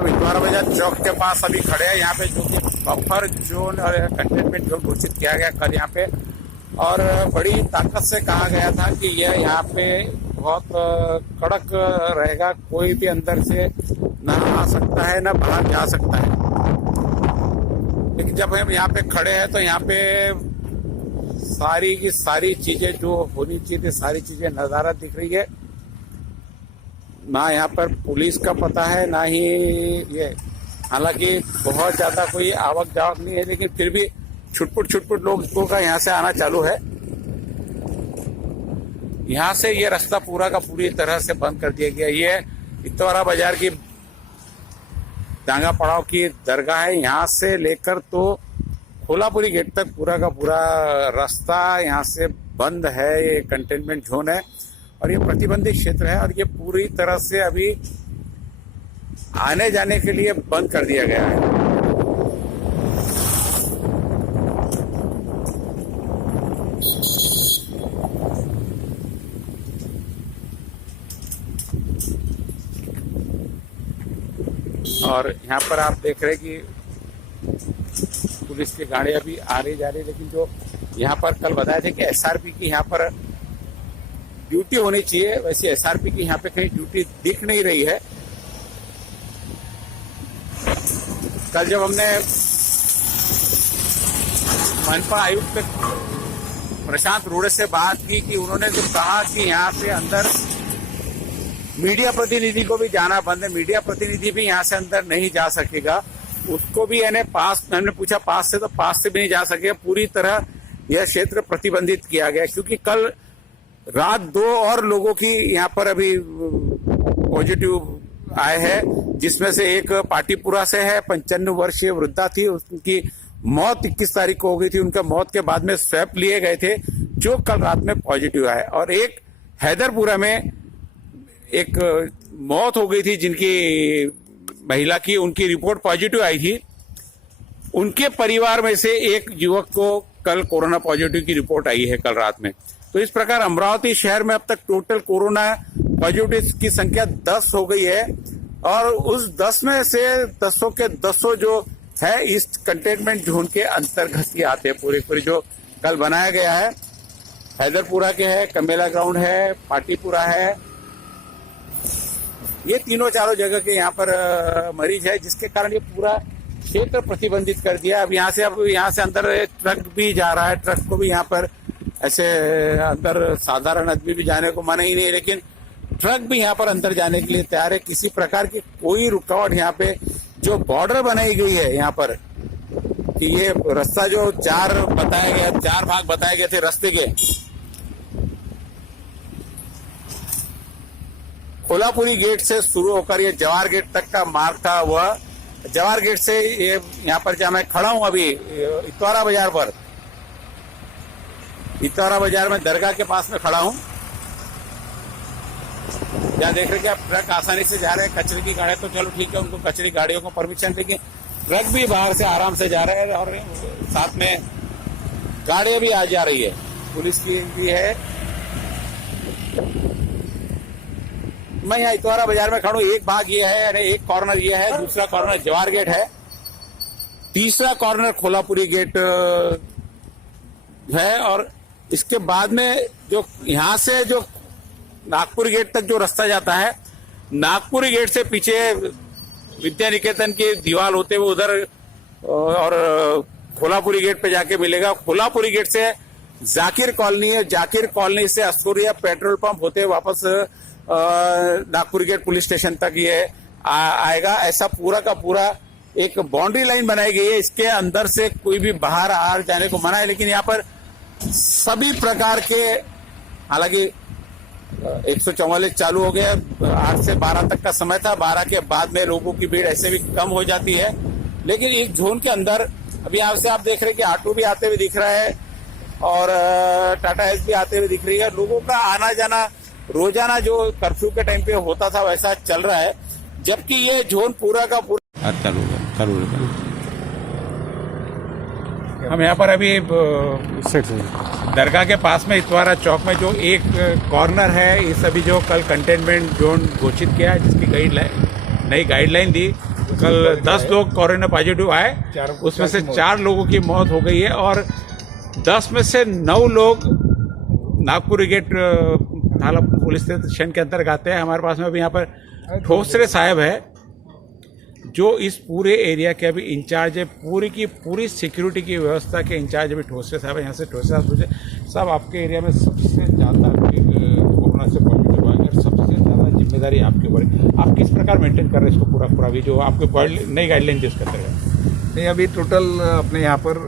हम इतवारा बाजार चौक के पास अभी खड़े हैं। यहाँ पे जो कि बफर जोन और कंटेनमेंट जोन घोषित किया गया कल यहाँ पे, और बड़ी ताकत से कहा गया था कि यह यहाँ पे बहुत कड़क रहेगा, कोई भी अंदर से ना आ सकता है ना बाहर जा सकता है। लेकिन जब हम यहाँ पे खड़े हैं तो यहाँ पे सारी की सारी चीजें जो होनी चाहिए थी सारी चीजें नजारा दिख रही है। ना यहाँ पर पुलिस का पता है ना ही ये, हालांकि बहुत ज्यादा कोई आवक जावक नहीं है, लेकिन फिर भी छुटपुट लोगों का यहाँ से आना चालू है। यहाँ से ये रास्ता पूरा का पूरी तरह से बंद कर दिया गया। ये इतवारा बाजार की डांगा पड़ाव की दरगाह है, यहाँ से लेकर तो कोल्हापुरी गेट तक पूरा का पूरा रास्ता यहाँ से बंद है। ये कंटेनमेंट जोन है और ये प्रतिबंधित क्षेत्र है और ये पूरी तरह से अभी आने जाने के लिए बंद कर दिया गया है। और यहाँ पर आप देख रहे हैं कि पुलिस की गाड़ियां भी आ रही जा रही, लेकिन जो यहाँ पर कल बताए थे कि एसआरपी की यहाँ पर ड्यूटी होनी चाहिए, वैसे एसआरपी की यहाँ पे कहीं ड्यूटी दिख नहीं रही है। कल जब हमने मनपा आयुक्त प्रशांत रोड़े से बात की कि उन्होंने जो कहा कि यहाँ पे अंदर मीडिया प्रतिनिधि को भी जाना बंद है, मीडिया प्रतिनिधि भी यहाँ से अंदर नहीं जा सकेगा, उसको भी यानी पास, हमने पूछा पास से, तो पास से भी नहीं जा सकेगा। पूरी तरह यह क्षेत्र प्रतिबंधित किया गया क्योंकि कल रात 2 और लोगों की यहाँ पर अभी पॉजिटिव आए हैं, जिसमें से एक पाटीपुरा से है, 95 वर्षीय वृद्धा थी, उनकी मौत 21 तारीख को हो गई थी। उनका मौत के बाद में स्वैप लिए गए थे जो कल रात में पॉजिटिव आए, और एक हैदरपुरा में एक मौत हो गई थी जिनकी महिला की, उनकी रिपोर्ट पॉजिटिव आई थी। उनके परिवार में से एक युवक को कल कोरोना पॉजिटिव की रिपोर्ट आई है कल रात में। तो इस प्रकार अमरावती शहर में अब तक टोटल कोरोना पॉजिटिव की संख्या 10 हो गई है, और उस 10 में से 10 के 10 जो है इस कंटेनमेंट जोन के अंतर्गत ही आते हैं। पूरी जो कल बनाया गया है, हैदरपुरा के है, कमेला ग्राउंड है, पाटीपुरा है, ये तीनों चारों जगह के यहाँ पर मरीज है, जिसके कारण ये पूरा क्षेत्र प्रतिबंधित कर दिया। अब यहाँ से अंदर ट्रक भी जा रहा है, ट्रक को भी यहाँ पर ऐसे अंदर साधारण आदमी भी जाने को मना ही नहीं, लेकिन ट्रक भी यहाँ पर अंदर जाने के लिए तैयार है। किसी प्रकार की कोई रुकावट यहाँ पे, जो बॉर्डर बनाई गई है यहाँ पर कि ये रास्ता जो 4 भाग बताए गए थे रास्ते के, कोल्हापुरी गेट से शुरू होकर ये जवाहर गेट तक का मार्ग था, वह जवाहर गेट से ये यहाँ पर जहाँ मैं खड़ा हूं अभी इतवारा बाजार पर, इतवारा बाजार में दरगाह के पास में खड़ा हूं, यहाँ देख रहे कि आप ट्रक आसानी से जा रहे हैं। कचरे की गाड़ी तो चलो ठीक है, उनको कचरे गाड़ियों को परमिशन, लेकिन ट्रक भी बाहर से आराम से जा रहे हैं और साथ में गाड़ियां भी आ जा रही है, पुलिस की भी है। मैं यहाँ इतवारा बाजार में खड़ा हूँ, एक भाग ये है, एक कॉर्नर ये है, दूसरा कॉर्नर जवाहर गेट है, तीसरा कॉर्नर कोल्हापुरी गेट है, और इसके बाद में जो यहाँ से जो नागपुर गेट तक जो रास्ता जाता है, नागपुरी गेट से पीछे विद्या निकेतन की दीवार होते हुए उधर और कोल्हापुरी गेट पे जाके मिलेगा। कोल्हापुरी गेट से जाकिर कॉलोनी है, जाकिर कॉलोनी से अस्तूरिया पेट्रोल पंप होते हुए वापस नागपुर गेट पुलिस स्टेशन तक ये आएगा। ऐसा पूरा का पूरा एक बाउंड्री लाइन बनाई गई है, इसके अंदर से कोई भी बाहर आ जाने को मना है, लेकिन यहाँ पर सभी प्रकार के, हालांकि 144 चालू हो गया, 8 से 12 तक का समय था, 12 के बाद में लोगों की भीड़ ऐसे भी कम हो जाती है, लेकिन एक जोन के अंदर अभी यहाँ से आप देख रहे हैं कि ऑटो भी आते हुए दिख रहा है और टाटा एस भी आते हुए दिख रही है। लोगों का आना जाना रोजाना जो कर्फ्यू के टाइम पे होता था वैसा चल रहा है, जबकि ये जोन पूरा का पूरा चालू है। हम यहाँ पर अभी दरगाह के पास में इतवारा चौक में जो एक कॉर्नर है, ये सभी जो कल कंटेनमेंट जोन घोषित किया है, जिसकी नई गाइडलाइन दी, कल 10 लोग कोरोना पॉजिटिव आए, उसमें से 4 लोगों की मौत हो गई है और 10 में से 9 लोग नागपुर गेट थाना पुलिस स्टेशन के अंतर्गत आते हैं। हमारे पास में अभी यहाँ पर ठोसरे साहब है जो इस पूरे एरिया के अभी इंचार्ज है, पूरी की पूरी सिक्योरिटी की व्यवस्था के इंचार्ज अभी ठोसरे साहब है। यहाँ से ठोसरे साहब पूछे, साहब आपके एरिया में सबसे ज़्यादा कोरोना से पॉजिटिव आए और सबसे ज़्यादा जिम्मेदारी आपके ऊपर है, आप किस प्रकार मेंटेन कर रहे हैं इसको पूरा अभी जो आपके नई गाइडलाइन जिस करते हैं? नहीं, अभी टोटल अपने यहाँ पर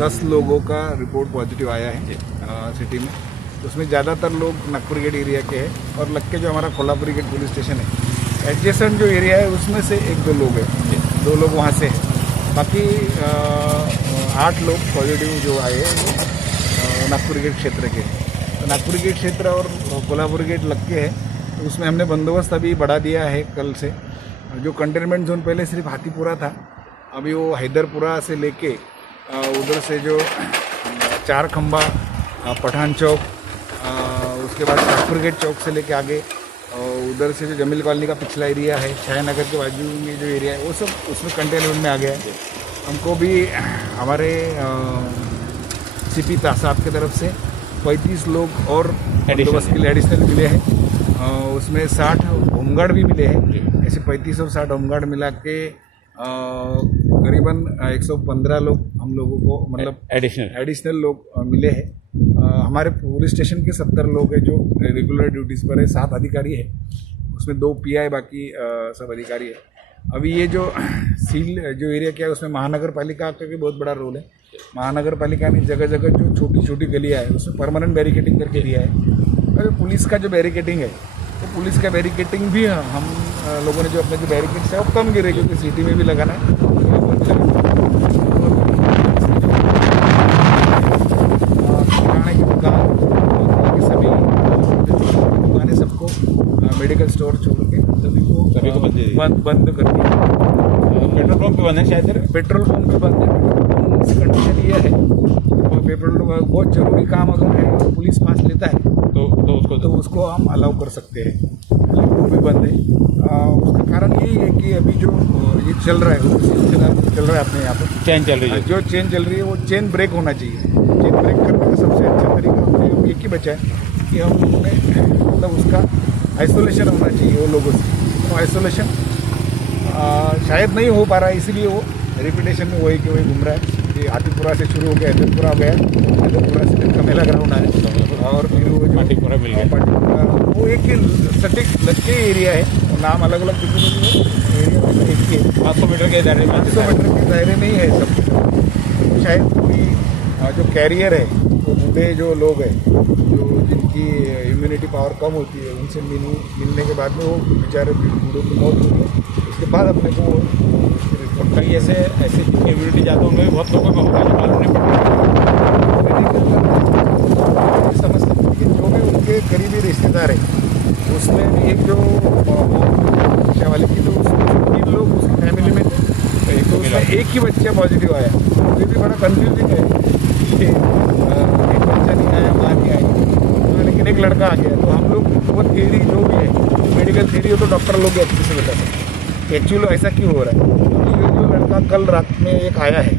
10 लोगों का रिपोर्ट पॉजिटिव आया है सिटी में। उसमें ज़्यादातर लोग नागपुर गेट एरिया के हैं और लग के जो हमारा कोल्हापुरी गेट पुलिस स्टेशन है एडजेसेंट जो एरिया है उसमें से 1-2 लोग हैं, 2 लोग वहाँ से हैं। बाकी 8 लोग पॉजिटिव जो आए हैं वो नागपुर गेट क्षेत्र के। तो नागपुर गेट क्षेत्र और कोल्हापुर गेट लग के है, तो उसमें हमने बंदोबस्त अभी बढ़ा दिया है कल से। जो कंटेनमेंट जोन पहले सिर्फ हाथीपुरा था, अभी वो हैदरपुरा से लेके उधर से जो 4 खंबा, पठान चौक, उसके बाद नागपुर गेट चौक से लेके आगे और उधर से जो जमील कॉलोनी का पिछला एरिया है, शाहनगर के बाजू में जो एरिया है वो सब उसमें कंटेनमेंट में आ गया है। हमको भी हमारे सीपी साहब की तरफ से 35 लोग और बंदोबस्त के लिए एडिशनल मिले हैं। उसमें 60 होमगार्ड भी मिले हैं। ऐसे 35 और 60 होमगार्ड मिला के करीबन 115 लोग हम लोगों को मतलब एडिशनल लोग मिले हैं। हमारे पुलिस स्टेशन के 70 लोग हैं जो रेगुलर ड्यूटीज़ पर है, 7 अधिकारी है, उसमें 2 PI, बाकी सब अधिकारी है। अभी ये जो सील जो एरिया क्या है उसमें महानगर पालिका का भी बहुत बड़ा रोल है। महानगर पालिका ने जगह जगह जो छोटी छोटी गलियाँ है उसमें परमानेंट बैरिकेटिंग करके दिया है। और पुलिस का जो बैरिकेटिंग है तो पुलिस का बैरिकेटिंग भी हम लोगों ने जो अपने जो बैरिकेड्स है वो कम गिरे, क्योंकि सिटी में भी लगाना है, किराने की दुकान बाकी सभी दुकानें सबको मेडिकल स्टोर छोड़ के सभी को बंद कर दिया। पेट्रोल पंप पे बंद है, शायद पेट्रोल पंप पे बंद है। कंडीशन ये है, पेट्रोल बहुत जरूरी काम अगर है पुलिस पास लेता है तो उसको हम अलाउ कर सकते हैं, वो भी बंद है। उसका कारण यही है कि अभी जो ये चल रहा है चल रहा है अपने यहाँ पर चेन चल रही है, जो चेन चल रही है वो चेन ब्रेक होना चाहिए। चेन ब्रेक करने का सबसे अच्छा तरीका हमें एक ही बचा है कि हम मतलब उसका आइसोलेशन होना चाहिए वो लोगों से। तो आइसोलेशन शायद नहीं हो पा रहा है, इसलिए वो रिपीटेशन में वही कि वही घूम रहा है कि हाथीपुरा से शुरू हो गया, हैदरपुरा गया, हैदरपुरा से फिर कमेला ग्राउंड आया और फिर वो पाटीपुरा मिल गया। पाटीपुरा वो एक ही सटीक लक्के एरिया है, नाम अलग अलग एरिया एक ही है। 500 मीटर के दायरे में 500 मीटर के दायरे में ही है सब। शायद कोई जो कैरियर है वो बूढ़े जो लोग हैं जो जिनकी इम्यूनिटी पावर कम होती है उनसे मिलने के बाद में वो बेचारे बूढ़ों की मौत हुई है। उसके बाद अपने को कई ऐसे इम्यूनिटी जाते हैं, उनमें भी बहुत लोगों का होता है, मालूम नहीं पड़ता। समझ सकते हैं कि जो भी उनके करीबी रिश्तेदार है उसमें भी एक जो शिक्षा वाले की, तो उसमें 3 लोग उसकी फैमिली में थे, तो उसमें एक ही बच्चा पॉजिटिव आया। ये भी बड़ा कन्फ्यूजिंग है कि एक बच्चा नहीं आया, माँ नहीं आई, लेकिन एक लड़का आ गया। तो हम लोग वो थ्योरी जो भी है मेडिकल थ्योरी हो तो डॉक्टर लोग अच्छे से बता सकते हैं एक्चुअली ऐसा क्यों हो रहा है। ये जो लड़का कल रात में एक आया है,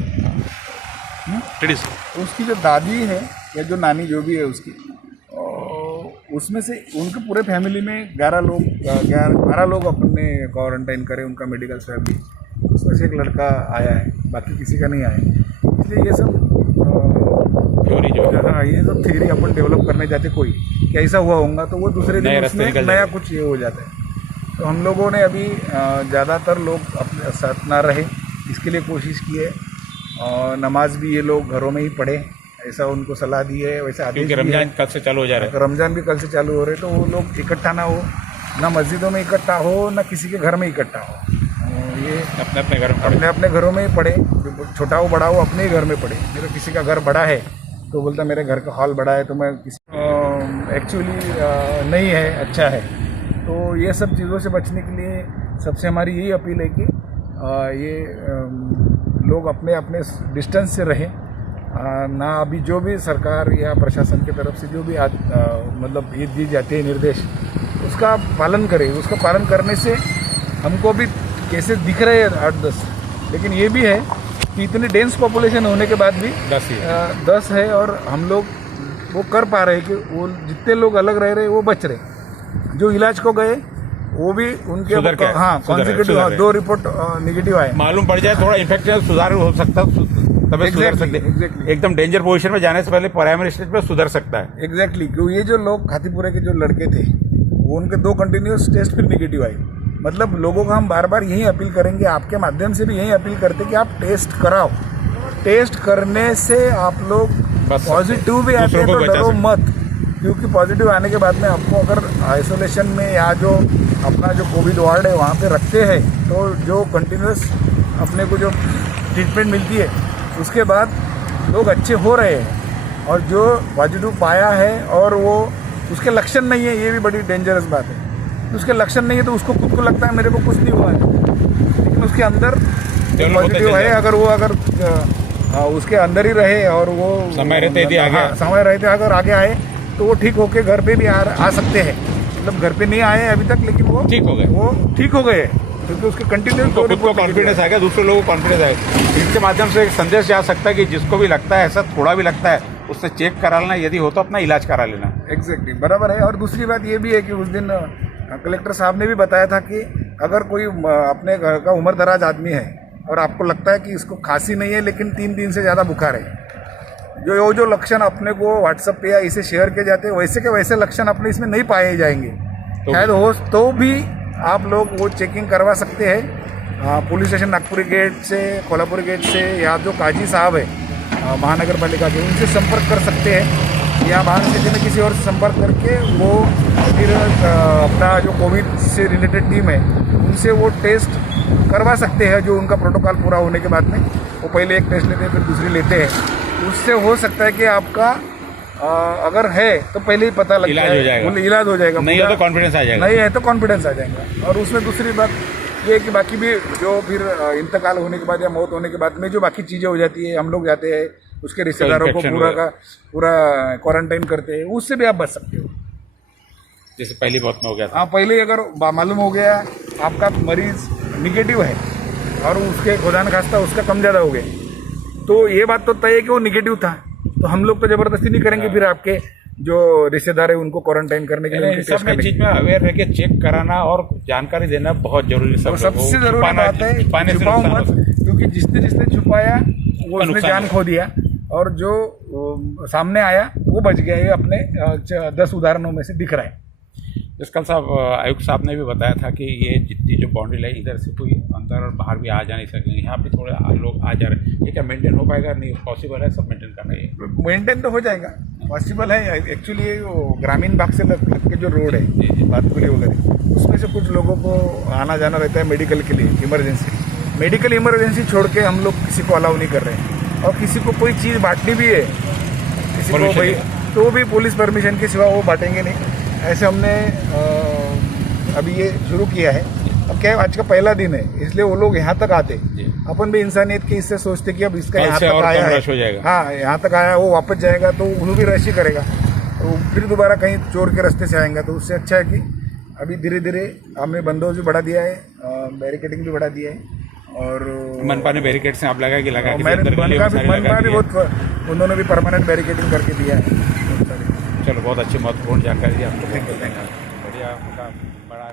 उसकी जो दादी है या जो नानी जो भी है उसकी, उसमें से उनके पूरे फैमिली में 12 लोग अपने क्वारंटाइन करे, उनका मेडिकल स्वैब भी, उसमें से एक लड़का आया है, बाकी किसी का नहीं आया। इसलिए ये सब थ्योरी जो हाँ ये सब थ्योरी अपन डेवलप करने जाते कोई कि ऐसा हुआ होगा तो वो दूसरे दिन उसमें नया कुछ ये हो जाता है। तो हम लोगों ने अभी ज़्यादातर लोग अपने साथ ना रहे इसके लिए कोशिश की है, और नमाज भी ये लोग घरों में ही पढ़े, ऐसा उनको सलाह दी है। वैसे आदेश भी रमजान कल से चालू हो जा रहा है, रमजान भी कल से चालू हो रहे, तो वो लोग इकट्ठा ना हो, ना मस्जिदों में इकट्ठा हो, ना किसी के घर में इकट्ठा हो। ये अपने अपने घरों में ही पढ़े, जो छोटा हो बड़ा हो अपने ही घर में पढ़े। मेरा किसी का घर बड़ा है तो बोलता मेरे घर का हॉल बड़ा है तो मैं किसी एक्चुअली नहीं है, अच्छा है। तो ये सब चीज़ों से बचने के लिए सबसे हमारी यही अपील है कि ये लोग अपने अपने डिस्टेंस से रहें, ना अभी जो भी सरकार या प्रशासन की तरफ से जो भी मतलब दी जाती है निर्देश, उसका पालन करें। उसका पालन करने से हमको भी केसेस दिख रहे हैं 8-10, लेकिन ये भी है कि इतनी डेंस पॉपुलेशन होने के बाद भी 10 है और हम लोग वो कर पा रहे हैं कि वो जितने लोग अलग रह रहे वो बच रहे। जो इलाज को गए वो भी उनके कॉन्सिक्यूटिव 2 रिपोर्ट निगेटिव आए। मालूम पड़ जाए थोड़ा इन्फेक्शन सुधार हो सकता है, तभी सुधर सकते हैं। एकदम डेंजर पोजीशन में जाने से पहले प्राइमरी स्टेज पे सुधर सकता है। एग्जैक्टली क्यों ये जो लोग खातीपुरा के जो लड़के थे वो उनके 2 कंटिन्यूस टेस्ट फिर निगेटिव आए। मतलब लोगों को हम बार बार यही अपील करेंगे, आपके माध्यम से भी यही अपील करते कि आप टेस्ट कराओ। टेस्ट करने से आप लोग पॉजिटिव भी आते हैं तो डरो मत, क्योंकि पॉजिटिव आने के बाद में आपको अगर आइसोलेशन में या जो अपना जो कोविड वार्ड है वहाँ पे रखते हैं तो जो कंटिन्यूस अपने को जो ट्रीटमेंट मिलती है उसके बाद लोग अच्छे हो रहे हैं। और जो पॉजिटिव पाया है और वो उसके लक्षण नहीं है, ये भी बड़ी डेंजरस बात है। उसके लक्षण नहीं है तो उसको खुद को लगता है मेरे को कुछ नहीं हुआ है, लेकिन उसके अंदर पॉजिटिव है। अगर वो उसके अंदर ही रहे और वो समय रहते अगर आगे आए तो वो ठीक होके घर पे भी आ सकते हैं। मतलब घर पे नहीं आए अभी तक, लेकिन वो ठीक हो गए क्योंकि उसके कंटिन्यू खुद को कॉन्फिडेंस आ गया, दूसरे लोगों को कॉन्फिडेंस आएगा। इसके माध्यम से एक संदेश जा सकता है कि जिसको भी लगता है ऐसा थोड़ा भी लगता है उससे चेक करा लेना, यदि हो तो अपना इलाज करा लेना। एग्जैक्टली बराबर है। और दूसरी बात ये भी है कि उस दिन कलेक्टर साहब ने भी बताया था कि अगर कोई अपने घर का उम्रदराज आदमी है और आपको लगता है कि इसको खांसी नहीं है लेकिन 3 दिन से ज़्यादा बुखार है, जो लक्षण अपने को व्हाट्सएप पे या इसे शेयर किए जाते हैं वैसे के वैसे लक्षण अपने इसमें नहीं पाए जाएंगे शायद हो, तो भी आप लोग वो चेकिंग करवा सकते हैं। पुलिस स्टेशन नागपुरी गेट से, कोल्हापुरी गेट से, या जो काजी साहब है महानगर पालिका के, उनसे संपर्क कर सकते हैं या बाहर सिटी में किसी और से संपर्क करके वो फिर अपना जो कोविड से रिलेटेड टीम है उनसे वो टेस्ट करवा सकते हैं। जो उनका प्रोटोकॉल पूरा होने के बाद में वो पहले एक टेस्ट लेते हैं फिर दूसरी लेते हैं। उससे हो सकता है कि आपका अगर है तो पहले ही पता लग जाएगा, इलाज हो जाएगा। नहीं है तो कॉन्फिडेंस आ जाएगा, नहीं है तो कॉन्फिडेंस आ जाएगा। और उसमें दूसरी बात ये है कि बाकी भी जो फिर इंतकाल होने के बाद या मौत होने के बाद में जो बाकी चीज़ें हो जाती है, हम लोग जाते हैं उसके रिश्तेदारों को पूरा क्वारंटाइन करते हैं, उससे भी आप बच सकते हो। जैसे पहली बात में हो गया था, हाँ पहले अगर मालूम हो गया आपका मरीज निगेटिव है और उसके खुदा न खास्ता उसका कम ज़्यादा हो गए तो ये बात तो तय है कि वो निगेटिव था, तो हम लोग तो जबरदस्ती नहीं करेंगे फिर आपके जो रिश्तेदार है उनको क्वारंटाइन करने के लिए। सब चीज में अवेयर रह के चेक कराना और जानकारी देना बहुत जरूरी है। सबसे जरूरी बात है छुपाओ मत, क्योंकि जिसने छुपाया वो उसने जान खो दिया और जो सामने आया वो बच गया। ये अपने 10 उदाहरणों में से दिख रहा है। कल साहब आयुक्त साहब ने भी बताया था कि ये जितनी जो बाउंड्री है इधर से कोई अंदर और बाहर भी आ जा नहीं सकेंगे, यहाँ पे थोड़े लोग आ जा रहे हैं, ये क्या मेंटेन हो पाएगा? नहीं पॉसिबल है, सब मेंटेन करना है। मेंटेन तो हो जाएगा, पॉसिबल है। एक्चुअली ये ग्रामीण भाग से लग के जो रोड है बातकुली वगैरह, उसमें से कुछ लोगों को आना जाना रहता है मेडिकल के लिए, इमरजेंसी। मेडिकल इमरजेंसी छोड़ के हम लोग किसी को अलाउ नहीं कर रहे हैं। और किसी को कोई चीज़ बांटनी भी है किसी को भाई, तो भी पुलिस परमिशन के सिवा वो बांटेंगे नहीं। ऐसे हमने अभी ये शुरू किया है। अब क्या है, आज का पहला दिन है इसलिए वो लोग यहाँ तक आते। अपन भी इंसानियत के इससे सोचते कि अब इसका यहाँ तक आया है, हाँ यहाँ तक आया, वो वापस जाएगा तो वो भी रश ही करेगा, तो फिर दोबारा कहीं चोर के रास्ते से आएगा। तो उससे अच्छा है कि अभी धीरे धीरे हमने बंदोबस्त भी बढ़ा दिया है, बैरिकेडिंग भी बढ़ा दिया है। और मनपा ने बैरिकेड से आप लगा मनपा भी बहुत, उन्होंने भी परमानेंट बैरिकेडिंग करके दिया है। चलो बहुत अच्छी महत्वपूर्ण जानकारी दी आपको, बढ़िया बड़ा